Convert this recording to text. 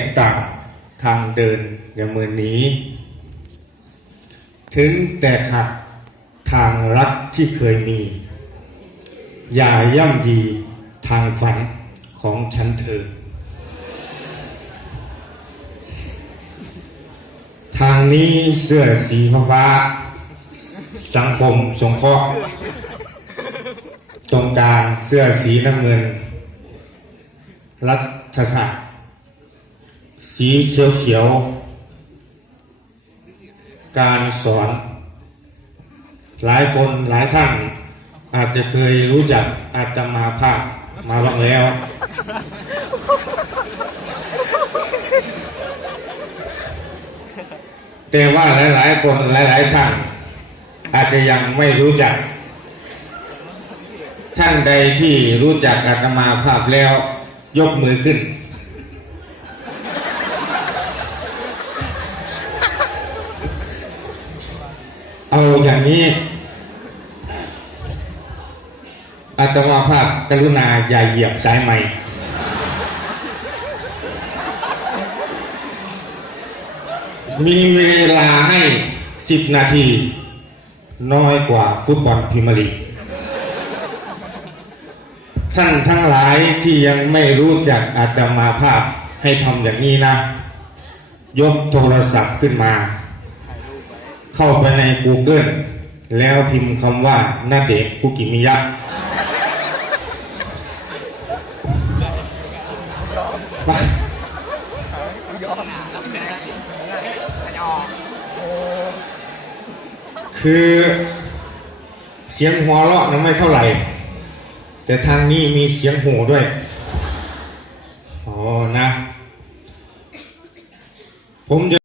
แตกต่างทางเดินอย่ามือนี้ ถึงแตกหักทางรักที่เคยมี อย่าย่ำยีทางฝันของฉันเธอ ทางนี้เสื้อสีฟ้า สังคมสงเคราะห์ตรงกลางเสื้อสีน้ำเงิน รัฐศาสตร์ สีเขียวเขียว การสอน หลายคนหลายท่าน อาจจะเคยรู้จักอาจจะมาภาคมาบ้างแล้ว แต่ว่าหลายๆคนหลายๆท่านอาจจะยังไม่รู้จัก ท่านใดที่รู้จักอาตมาภาพแล้วยกมือขึ้น เอาอย่างนี้อาตมาภาพกรุณาอย่าเหยียบสายใหม่ มีเวลาให้10นาที น้อยกว่าฟุตบอลพรีเมียร์ลีท่านทั้งหลายที่ยังไม่รู้จักอาตมาภาพให้ทำอย่างนี้นะ ยกโทรศัพท์ขึ้นมา เข้าไปใน Google แล้วพิมพ์คำว่านาเดะคุกิมิยะ คือเสียงหัวเราะนั้นไม่เท่าไหร่ แต่ทางนี้มีเสียงโห่ด้วย อ๋อ นะ ผมจะ